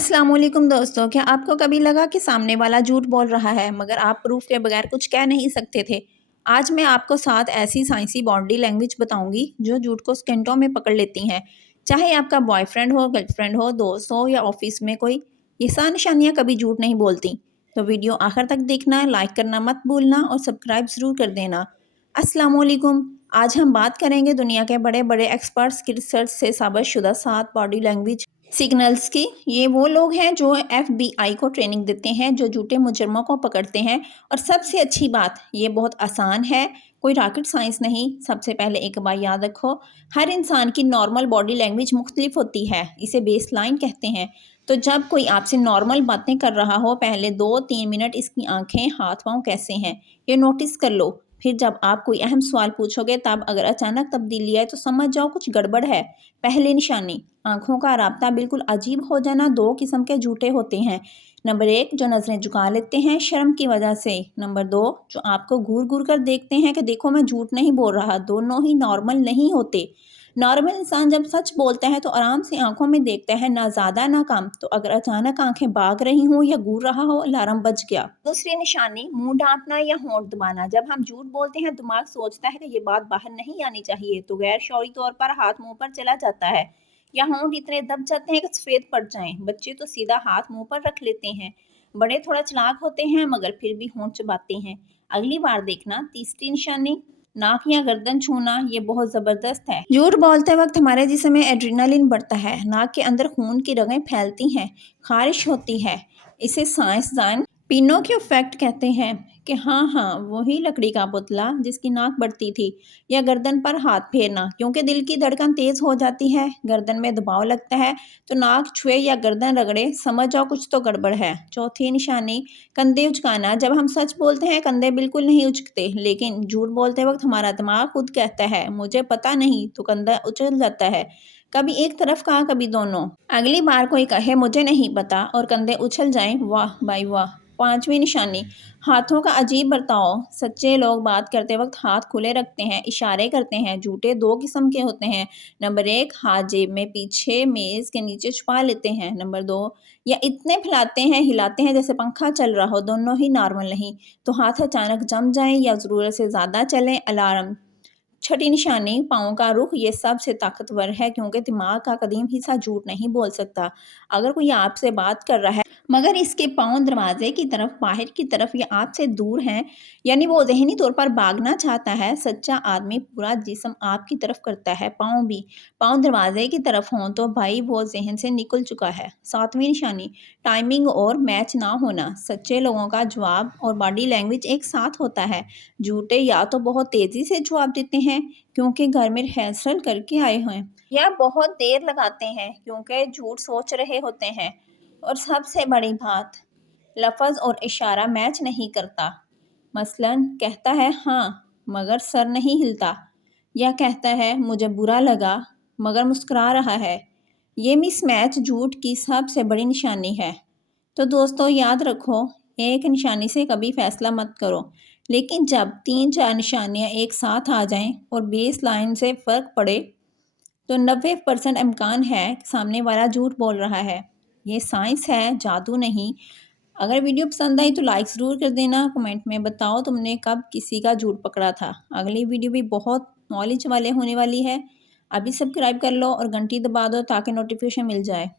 अस्सलाम वालेकुम दोस्तों, क्या आपको कभी लगा कि सामने वाला झूठ बोल रहा है मगर आप प्रूफ के बगैर कुछ कह नहीं सकते थे। आज मैं आपको 7 ऐसी साइंसी बॉडी लैंग्वेज बताऊंगी जो झूठ को सेकंडों में पकड़ लेती हैं। चाहे आपका बॉयफ्रेंड हो, गर्लफ्रेंड हो, दोस्त हो या ऑफिस में कोई, ये 7 निशानियाँ कभी झूठ नहीं बोलती। तो वीडियो आखिर तक देखना, लाइक करना मत भूलना और सब्सक्राइब ज़रूर कर देना। अस्सलाम वालेकुम। आज हम बात करेंगे दुनिया के बड़े बड़े एक्सपर्ट्स की रिसर्च से साबित शुदा 7 बॉडी लैंग्वेज सिग्नल्स की। ये वो लोग हैं जो FBI को ट्रेनिंग देते हैं, जो झूठे मुजरमों को पकड़ते हैं। और सबसे अच्छी बात, ये बहुत आसान है, कोई रॉकेट साइंस नहीं। सबसे पहले एक बात याद रखो, हर इंसान की नॉर्मल बॉडी लैंग्वेज मुख्तलिफ होती है, इसे बेसलाइन कहते हैं। तो जब कोई आपसे नॉर्मल बातें कर रहा हो, पहले 2-3 मिनट इसकी आंखें, हाथ पाँव कैसे हैं ये नोटिस कर लो। फिर जब आप कोई अहम सवाल पूछोगे, तब अगर अचानक तब्दीली आए तो समझ जाओ कुछ गड़बड़ है। पहली निशानी, आंखों का राब्ता बिल्कुल अजीब हो जाना। 2 किस्म के झूठे होते हैं। नंबर 1, जो नज़रें झुका लेते हैं शर्म की वजह से। नंबर 2, जो आपको घूर घूर कर देखते हैं कि देखो मैं झूठ नहीं बोल रहा। दोनों ही नॉर्मल नहीं होते। नॉर्मल इंसान जब सच बोलता है तो आराम से आंखों में देखता है, ना ज़्यादा ना कम। तो अगर अचानक आंखें भाग रही हों या घूर रहा हो, अलार्म बज गया। दूसरी निशानी, मुंह ढांपना या होंठ दबाना। जब हम झूठ बोलते हैं, दिमाग सोचता है कि ये बात बाहर नहीं आनी चाहिए, तो गैर शौरी तौर पर हाथ मुंह पर चला जाता है या होंठ इतने दब जाते हैं कि सफ़ेद पड़ जाएं। बच्चे तो सीधा हाथ मुंह पर रख लेते हैं। बड़े थोड़ा चालाक होते हैं मगर फिर भी होंठ चबाते हैं। अगली बार देखना। तीसरी निशानी, नाक या गर्दन छूना, ये बहुत ज़बरदस्त है। झूठ बोलते वक्त हमारे जिस्म में एड्रेनालिन बढ़ता है, नाक के अंदर खून की रगें फैलती हैं, खारिश होती है। इसे साइंसदान पिनोकियो इफेक्ट कहते हैं कि हाँ वही लकड़ी का पुतला जिसकी नाक बढ़ती थी। या गर्दन पर हाथ फेरना, क्योंकि दिल की धड़कन तेज हो जाती है, गर्दन में दबाव लगता है, तो नाक छुए या गर्दन रगड़े, समझ जाओ कुछ तो गड़बड़ है। चौथी निशानी, कंधे उचकाना। जब हम सच बोलते हैं कंधे बिल्कुल नहीं उचकते, लेकिन झूठ बोलते वक्त हमारा दिमाग खुद कहता है मुझे पता नहीं, तो कंधा उछल जाता है। कभी एक तरफ का, कभी दोनों। अगली बार कोई कहे मुझे नहीं पता और कंधे उछल जाएं, वाह भाई वाह। पांचवी निशानी, हाथों का अजीब बर्ताव। सच्चे लोग बात करते वक्त हाथ खुले रखते हैं, इशारे करते हैं। झूठे 2 किस्म के होते हैं। नंबर 1, हाथ जेब में पीछे मेज के नीचे छुपा लेते हैं। नंबर 2, या इतने फैलाते हैं, हिलाते हैं जैसे पंखा चल रहा हो। दोनों ही नॉर्मल नहीं। तो हाथ अचानक जम जाएं या ज़रूरत से ज़्यादा चलें, अलार्म। छठी निशानी, पाँव का रुख। ये सबसे ताकतवर है, क्योंकि दिमाग का कदीम हिस्सा झूठ नहीं बोल सकता। अगर कोई आपसे बात कर रहा है मगर इसके पाँव दरवाजे की तरफ, बाहर की तरफ या आपसे दूर हैं, यानी वो ज़हनी तौर पर भागना चाहता है। सच्चा आदमी पूरा जिस्म आपकी तरफ करता है, पाँव भी। पाँव दरवाजे की तरफ हों तो भाई वो जहन से निकल चुका है। सातवीं निशानी, टाइमिंग और मैच ना होना। सच्चे लोगों का जवाब और बॉडी लैंग्वेज एक साथ होता है। झूठे या तो बहुत तेज़ी से जवाब देते हैं क्योंकि घर में रिहर्सल करके आए हैं, या बहुत देर लगाते हैं क्योंकि झूठ सोच रहे होते हैं। और सबसे बड़ी बात, लफ्ज़ और इशारा मैच नहीं करता। मसलन कहता है हाँ मगर सर नहीं हिलता, या कहता है मुझे बुरा लगा मगर मुस्कुरा रहा है। ये मिसमैच झूठ की सबसे बड़ी निशानी है। तो दोस्तों याद रखो, एक निशानी से कभी फैसला मत करो, लेकिन जब 3-4 निशानियाँ एक साथ आ जाएं और बेस लाइन से फ़र्क पड़े, तो 90% इम्कान है कि सामने वाला झूठ बोल रहा है। ये साइंस है, जादू नहीं। अगर वीडियो पसंद आई तो लाइक ज़रूर कर देना। कमेंट में बताओ तुमने कब किसी का झूठ पकड़ा था। अगली वीडियो भी बहुत नॉलेज वाले होने वाली है। अभी सब्सक्राइब कर लो और घंटी दबा दो ताकि नोटिफिकेशन मिल जाए।